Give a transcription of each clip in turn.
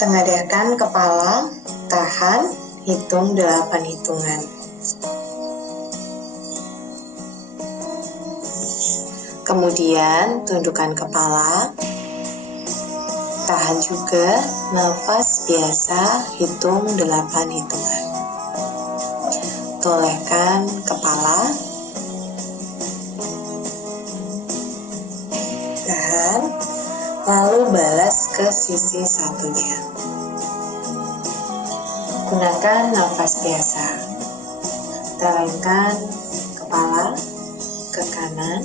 Tengadahkan kepala, tahan, hitung 8 hitungan. Kemudian tundukkan kepala, tahan juga, nafas biasa, hitung 8 hitungan. Tolehkan kepala, tahan, lalu balas ke sisi satunya. Gunakan nafas biasa. Telengkan kepala ke kanan,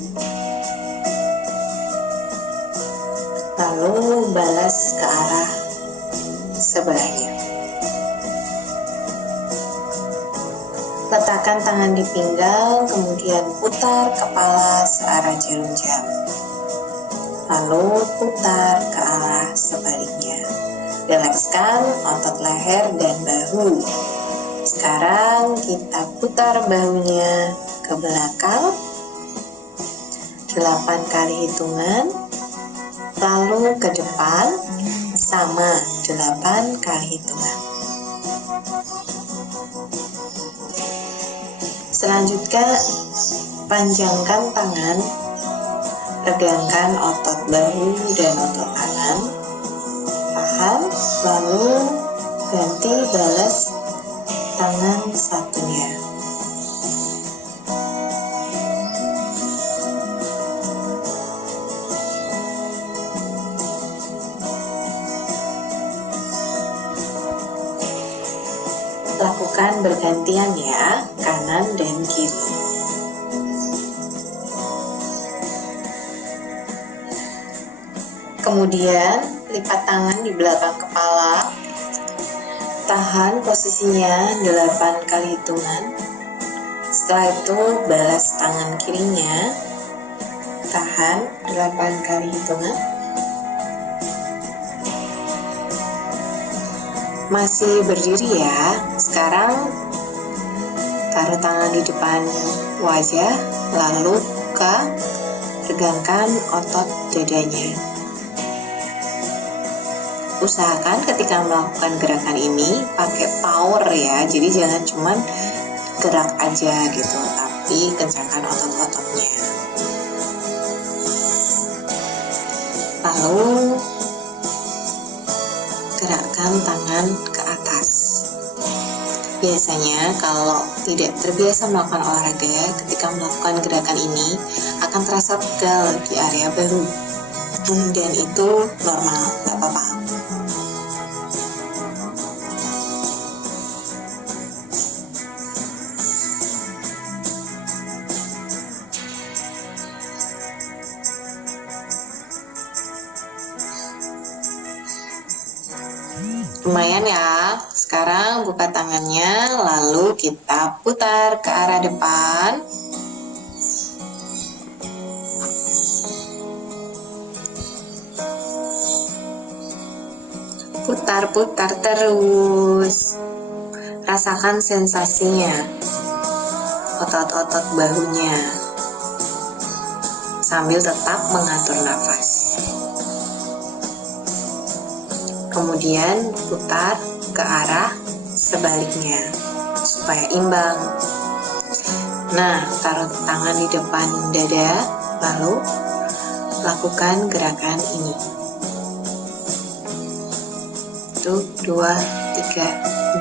lalu balas ke arah sebelahnya. Letakkan tangan di pinggang, kemudian putar kepala searah jarum jam. Lalu putar ke arah sebaliknya. Rilekskan otot leher dan bahu. Sekarang kita putar bahunya ke belakang 8 kali hitungan, lalu ke depan sama 8 kali hitungan. Selanjutnya panjangkan tangan, regangkan otot bahu dan otot tangan, tahan, lalu ganti balas tangan satunya. Lakukan bergantian ya, kanan dan kiri. Kemudian lipat tangan di belakang kepala, tahan posisinya 8 kali hitungan. Setelah itu balas tangan kirinya, tahan 8 kali hitungan. Masih berdiri ya. Sekarang taruh tangan di depan wajah, lalu regangkan otot dadanya. Usahakan ketika melakukan gerakan ini pakai power ya, jadi jangan cuman gerak aja gitu, tapi kencangkan otot-ototnya. Lalu gerakkan tangan ke atas. Biasanya kalau tidak terbiasa melakukan olahraga, ketika melakukan gerakan ini akan terasa pegal di area bahu, dan itu normal, gak apa-apa. Lumayan ya. Sekarang buka tangannya, lalu kita putar ke arah depan. Putar-putar terus. Rasakan sensasinya, otot-otot bahunya, sambil tetap mengatur nafas. Kemudian putar ke arah sebaliknya supaya imbang. Nah, taruh tangan di depan dada, lalu lakukan gerakan ini. 1, 2, 3,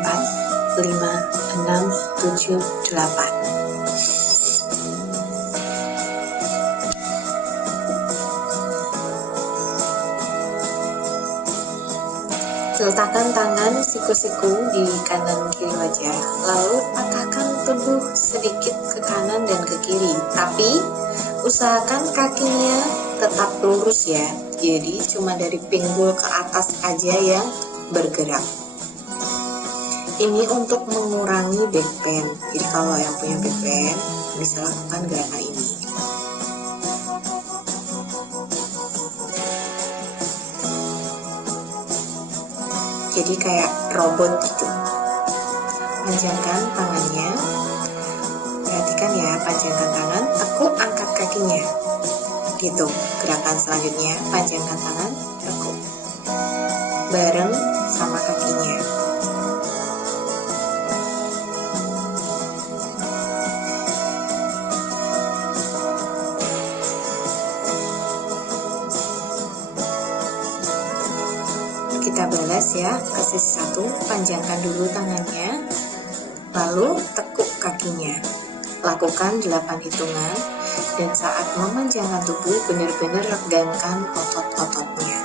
4, 5, 6, 7, 8. Letakkan tangan siku-siku di kanan kiri wajah, lalu patahkan tubuh sedikit ke kanan dan ke kiri, tapi usahakan kakinya tetap lurus ya, jadi cuma dari pinggul ke atas aja yang bergerak. Ini untuk mengurangi back pain, jadi kalau yang punya back pain bisa lakukan gerakan ini. Jadi kayak robot gitu. Panjangkan tangannya. Perhatikan ya, panjangkan tangan, tekuk angkat kakinya. Gitu. Gerakan selanjutnya, panjangkan tangan, tekuk. Bareng sama kakinya. Kita balas ya ke sisi satu, panjangkan dulu tangannya, lalu tekuk kakinya. Lakukan 8 hitungan, dan saat memanjangkan tubuh, benar-benar regangkan otot-ototnya.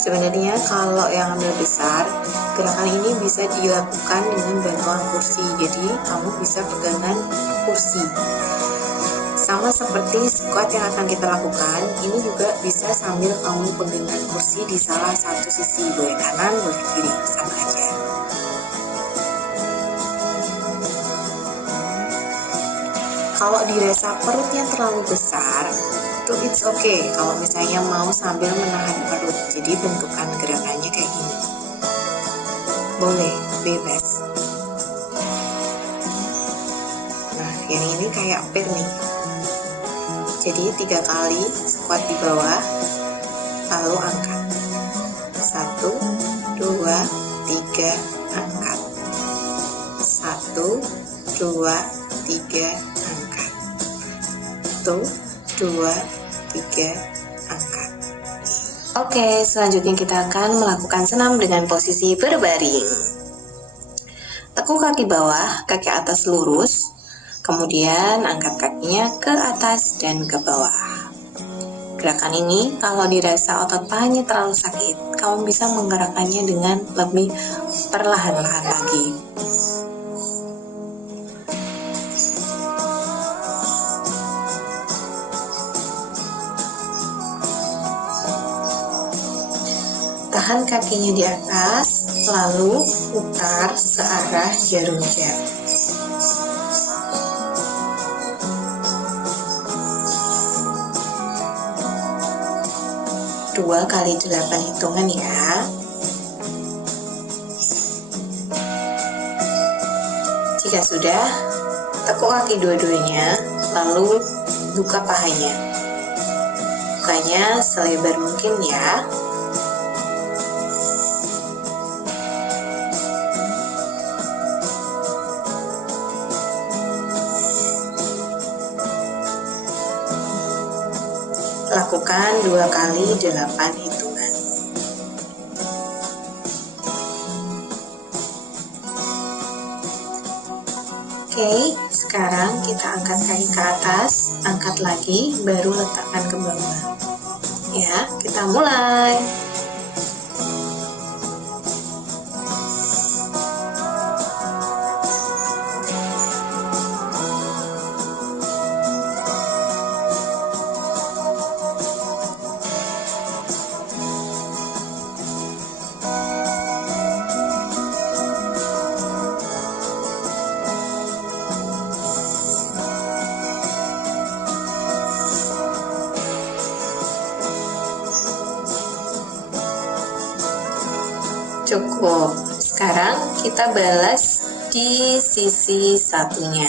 Sebenarnya kalau yang ambil besar, gerakan ini bisa dilakukan dengan bantuan kursi, jadi kamu bisa pegangan kursi. Sama seperti squat yang akan kita lakukan, ini juga bisa sambil kamu pegangan kursi di salah satu sisi, boleh kanan, boleh kiri, sama aja. Kalau dirasa perutnya terlalu besar, itu it's okay kalau misalnya mau sambil menahan perut, jadi bentukan gerakannya kayak gini. Boleh, bebas. Nah, yang ini kayak pir nih. Jadi 3 kali squat di bawah, lalu angkat. 1, 2, 3, angkat. 1, 2, 3, angkat. 1, 2, 3, angkat. Oke, selanjutnya kita akan melakukan senam dengan posisi berbaring. Tekuk kaki bawah, kaki atas lurus. Kemudian angkat kakinya ke atas dan ke bawah. Gerakan ini kalau dirasa otot pahanya terlalu sakit, kamu bisa menggerakkannya dengan lebih perlahan-lahan lagi. Tahan kakinya di atas, lalu putar searah jarum jam. 2 kali 8 hitungan ya. Jika sudah, tekuk kaki dua-duanya, lalu buka pahanya. Bukanya selebar mungkin ya. Lakukan 2 kali 8 hitungan. Oke, sekarang kita angkat kaki ke atas, angkat lagi, baru letakkan ke bawah. Ya, kita mulai. Cukup. Sekarang kita balas di sisi satunya,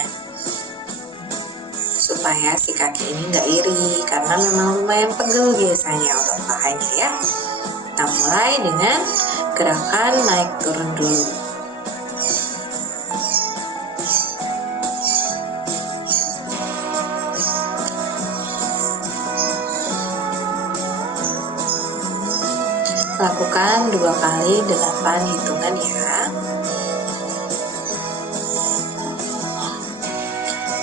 supaya si kaki ini nggak iri, karena memang lumayan pegel biasanya otot pahanya ya. Kita mulai dengan gerakan naik turun dulu. Lakukan 2 kali 8 hitungan ya.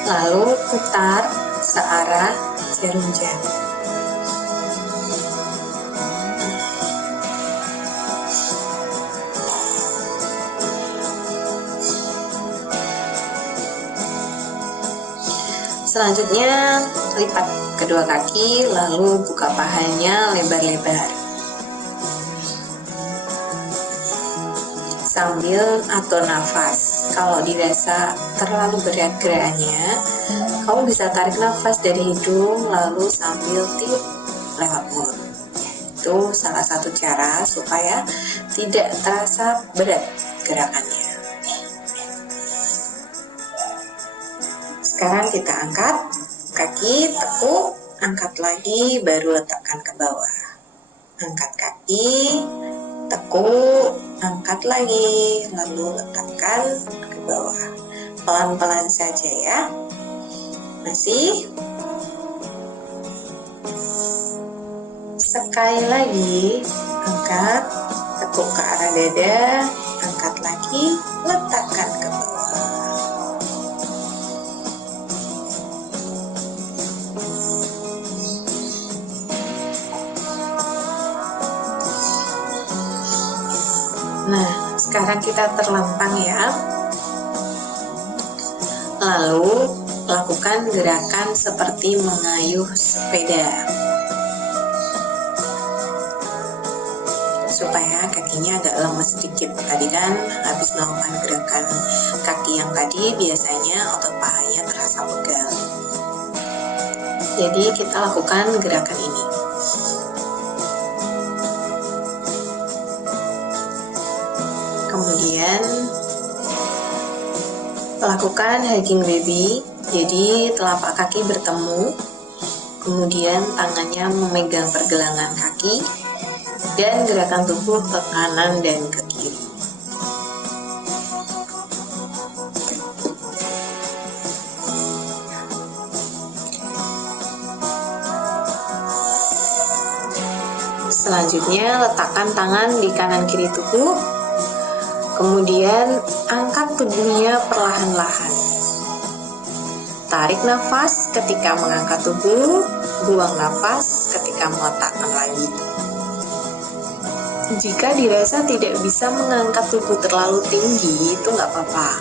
Lalu putar searah jarum jam. Selanjutnya lipat kedua kaki, lalu buka pahanya lebar-lebar. Sambil atur nafas. Kalau dirasa terlalu berat gerakannya, kamu bisa tarik nafas dari hidung lalu sambil tiup lewat mulut. Itu salah satu cara supaya tidak terasa berat gerakannya. Sekarang kita angkat kaki, tekuk, angkat lagi, baru letakkan ke bawah. Angkat kaki, tekuk, angkat lagi, lalu letakkan ke bawah. Pelan-pelan saja ya. Masih. Sekali lagi, angkat, tekuk ke arah dada, angkat lagi, letakkan ke bawah. Nah, sekarang kita terlempang ya. Lalu, lakukan gerakan seperti mengayuh sepeda. Supaya kakinya agak lemes sedikit. Tadi kan habis melakukan gerakan kaki yang tadi, biasanya otot pahanya terasa pegal. Jadi kita lakukan gerakan ini. Kemudian lakukan hugging baby. Jadi telapak kaki bertemu, kemudian tangannya memegang pergelangan kaki, dan gerakan tubuh ke kanan dan ke kiri. Selanjutnya, letakkan tangan di kanan kiri tubuh, kemudian angkat tubuhnya perlahan-lahan. Tarik nafas ketika mengangkat tubuh, buang nafas ketika meletakkan lagi. Jika dirasa tidak bisa mengangkat tubuh terlalu tinggi, itu nggak apa-apa.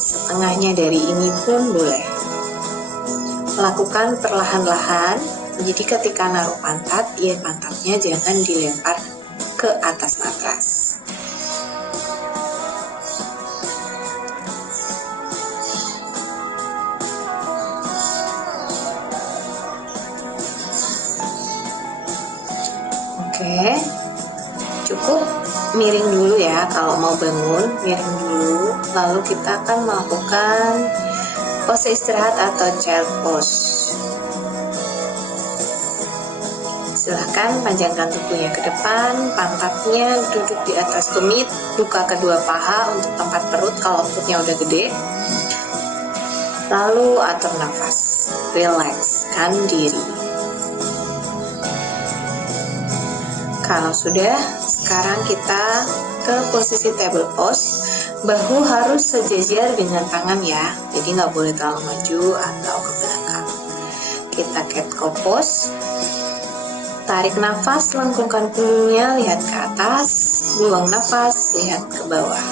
Setengahnya dari ini pun boleh. Lakukan perlahan-lahan, jadi ketika naruh pantat, ya pantatnya jangan dilempar ke atas matras. Oke. Cukup miring dulu ya, kalau mau bangun miring dulu, lalu kita akan melakukan pose istirahat atau child pose. Silahkan panjangkan tubuhnya ke depan, pantatnya duduk di atas tumit, buka kedua paha untuk tempat perut kalau perutnya udah gede. Lalu atur nafas, relakskan diri. Kalau sudah, sekarang kita ke posisi table pose. Bahu harus sejajar dengan tangan ya, jadi nggak boleh terlalu maju atau ke belakang. Kita cat cow pose. Tarik nafas, lengkungkan punggungnya, lihat ke atas. Buang nafas, lihat ke bawah.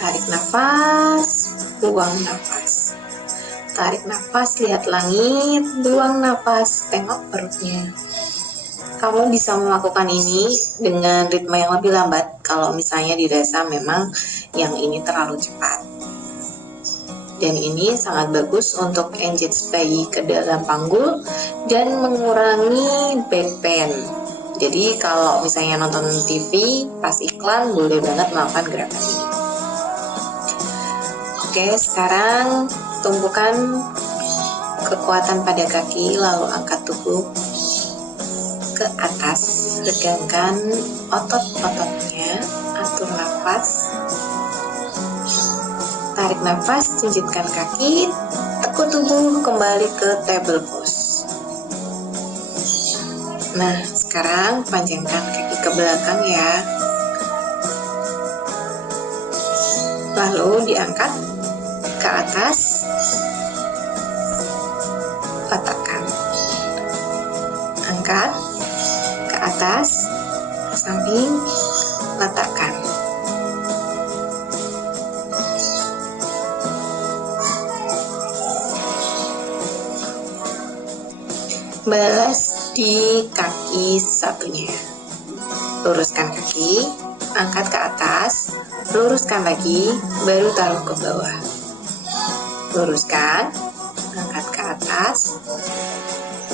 Tarik nafas, buang nafas. Tarik nafas, lihat langit, buang nafas, tengok perutnya. Kamu bisa melakukan ini dengan ritme yang lebih lambat kalau misalnya dirasa memang yang ini terlalu cepat. Dan ini sangat bagus untuk engage bayi ke dalam panggul dan mengurangi back pain. Jadi kalau misalnya nonton TV pas iklan, boleh banget melakukan gerakan ini. Oke, sekarang tumpukan kekuatan pada kaki, lalu angkat tubuh ke atas, regangkan otot-ototnya, atur nafas, tarik nafas, jinjitkan kaki, tekuk tubuh, kembali ke table pose. Nah, sekarang panjangkan kaki ke belakang ya, lalu diangkat ke atas, letakkan, angkat ke atas, ke samping, letakkan. Balas di kaki satunya. Luruskan kaki, angkat ke atas, luruskan lagi, baru taruh ke bawah. Luruskan, angkat ke atas,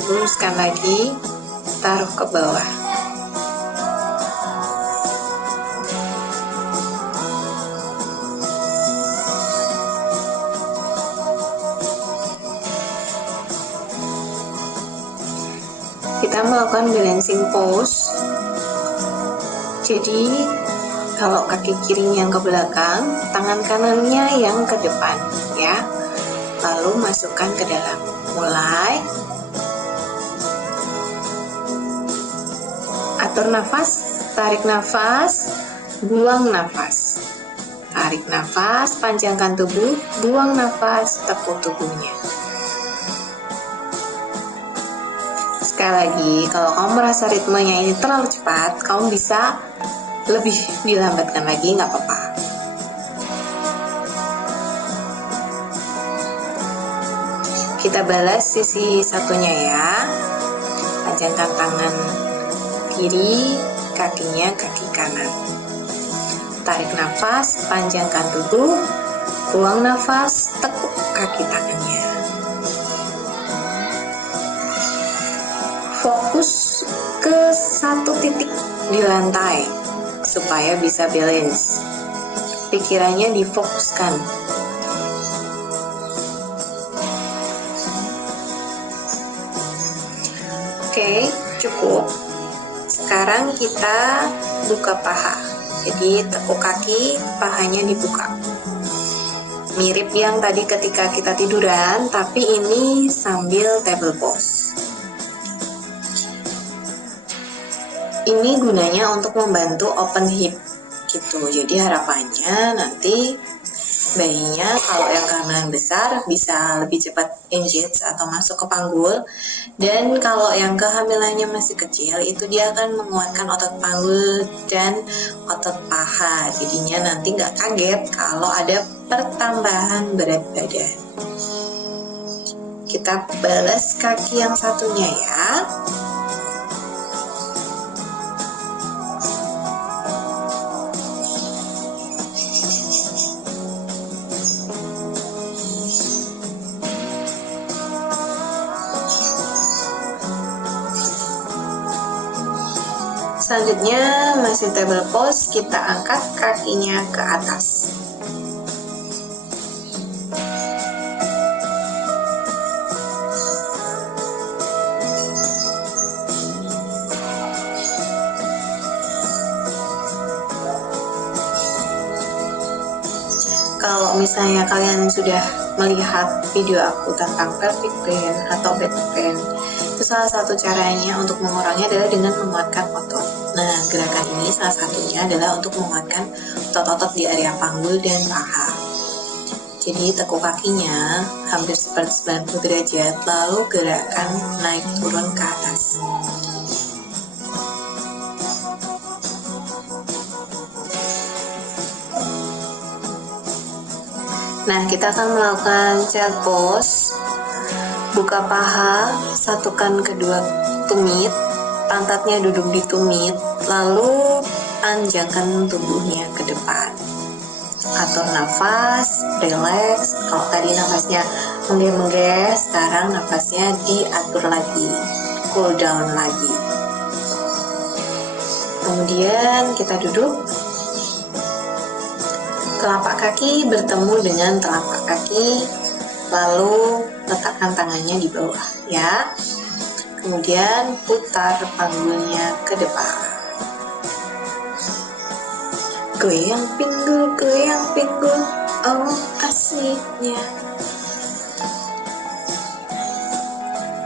luruskan lagi, taruh ke bawah. kita melakukan balancing pose. Jadi kalau kaki kirinya yang ke belakang, tangan kanannya yang ke depan ya. Lalu masukkan ke dalam. Mulai. Atur nafas, tarik nafas, buang nafas. Tarik nafas, panjangkan tubuh, buang nafas, tekuk tubuhnya. Sekali lagi, kalau kamu merasa ritmenya ini terlalu cepat, kamu bisa lebih dilambatkan lagi, nggak apa-apa. Kita balas sisi satunya ya. Panjangkan tangan kiri, kakinya kaki kanan. Tarik nafas, panjangkan tubuh, buang nafas, tekuk kaki tangannya. Fokus ke satu titik di lantai supaya bisa balance. Pikirannya difokuskan. Oke, cukup. Sekarang kita buka paha. Jadi tekuk kaki, pahanya dibuka. Mirip yang tadi ketika kita tiduran, tapi ini sambil table pose. Ini gunanya untuk membantu open hip gitu. Jadi harapannya nanti bayinya kalau yang kanan besar bisa lebih cepat engage atau masuk ke panggul, dan kalau yang kehamilannya masih kecil itu dia akan menguatkan otot panggul dan otot paha. Jadinya nanti nggak kaget kalau ada pertambahan berat badan. Kita balas kaki yang satunya ya. Selanjutnya masih table pose, kita angkat kakinya ke atas. Kalau misalnya kalian sudah melihat video aku tentang pelvic pain atau back pain, itu salah satu caranya untuk mengurangi adalah dengan menguatkan otot. Nah, gerakan ini salah satunya adalah untuk menguatkan otot-otot di area panggul dan paha. Jadi tekuk kakinya hampir seperti 90 derajat, lalu gerakan naik turun ke atas. Nah, kita akan melakukan child pose. Buka paha, satukan kedua tumit, pantatnya duduk di tumit, lalu panjangkan tubuhnya ke depan. Atur nafas, relax. Kalau tadi nafasnya menggeh-menggeh, sekarang nafasnya diatur lagi, cool down lagi. Kemudian kita duduk. Telapak kaki bertemu dengan telapak kaki, lalu letakkan tangannya di bawah ya. Kemudian putar panggulnya ke depan. Goyang pinggul, oh asiknya.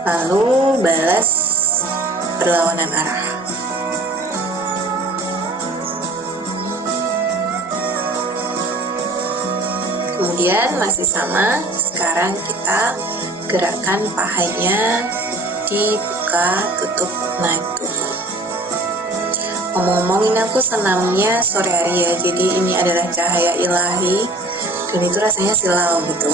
Lalu balas berlawanan arah. Kemudian masih sama, sekarang kita gerakan pahanya dibuka, tutup, naik turun. Ngomong-ngomong, ini aku senamnya sore hari ya, jadi ini adalah cahaya ilahi dan itu rasanya silau gitu.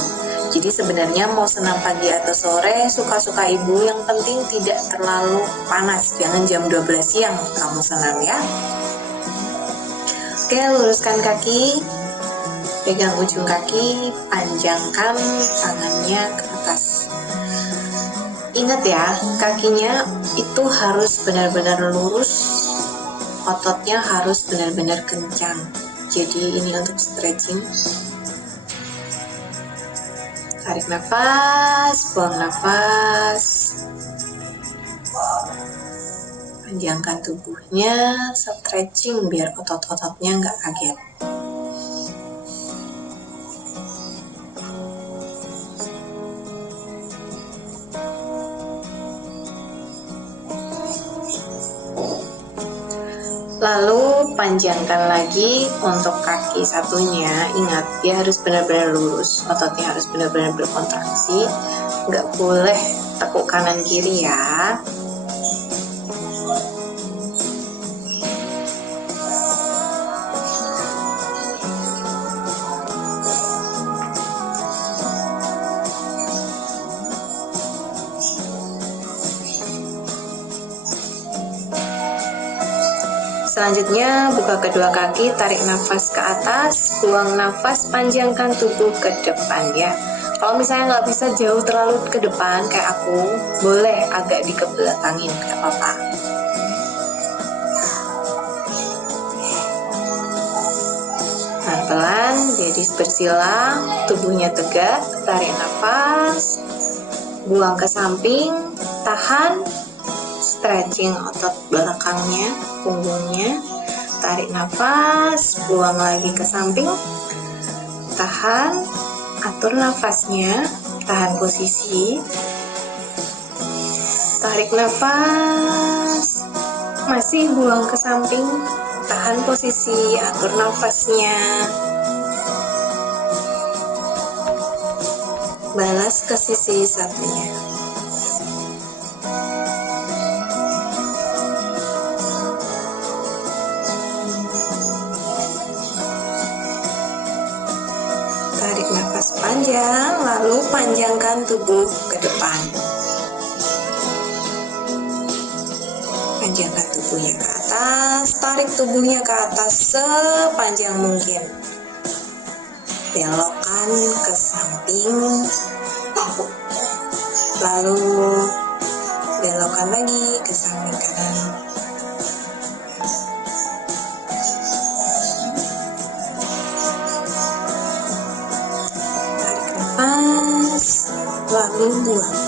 Jadi sebenarnya mau senam pagi atau sore, suka-suka ibu, yang penting tidak terlalu panas. Jangan jam 12 siang kamu senam ya. Oke, luruskan kaki, pegang ujung kaki, panjangkan tangannya ke atas. Ingat ya, kakinya itu harus benar-benar lurus, ototnya harus benar-benar kencang. Jadi ini untuk stretching. Tarik nafas, buang nafas. Panjangkan tubuhnya, stretching biar otot-ototnya nggak kaget. Lalu panjangkan lagi untuk kaki satunya. Ingat, dia harus benar-benar lurus, ototnya harus benar-benar berkontraksi. Nggak boleh tekuk kanan kiri ya. Selanjutnya, buka kedua kaki, tarik nafas ke atas, buang nafas, panjangkan tubuh ke depan ya. Kalau misalnya nggak bisa jauh terlalu ke depan kayak aku, boleh agak dikebelakangin, nggak apa-apa. Pelan, jadi bersila, tubuhnya tegak, tarik nafas, buang ke samping, tahan, stretching otot belakangnya, punggungnya, tarik nafas, buang lagi ke samping, tahan, atur nafasnya, tahan posisi, tarik nafas, masih buang ke samping, tahan posisi, atur nafasnya, balas ke sisi satunya. Tarik nafas panjang, lalu panjangkan tubuh ke depan. Panjangkan tubuhnya ke atas, tarik tubuhnya ke atas sepanjang mungkin. Belokkan ke samping, lalu belokkan lagi ke samping kanan. Lalu buang,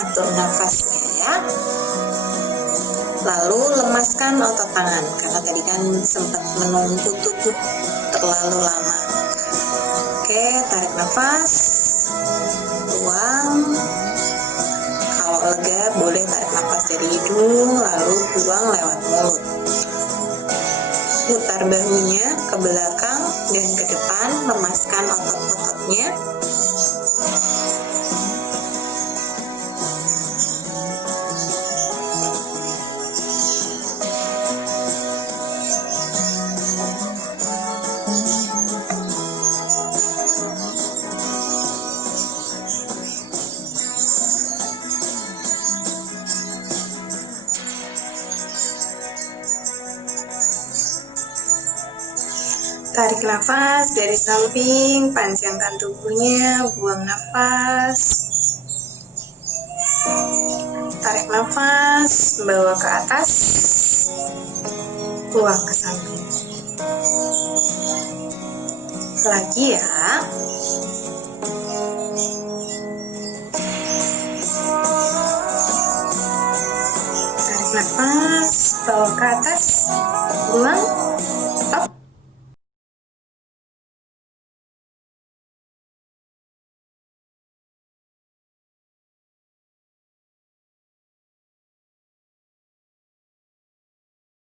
atur nafasnya ya. Lalu lemaskan otot tangan, karena tadi kan sempat menunggu tubuh terlalu lama. Oke, tarik nafas, buang. Kalau lega boleh tarik nafas dari hidung, lalu buang lewat mulut. Putar bahunya ke belakang dan ke depan, lemaskan otot-ototnya. Tarik nafas dari samping, panjangkan tubuhnya, buang nafas. Tarik nafas, bawa ke atas, buang ke samping. Lagi ya.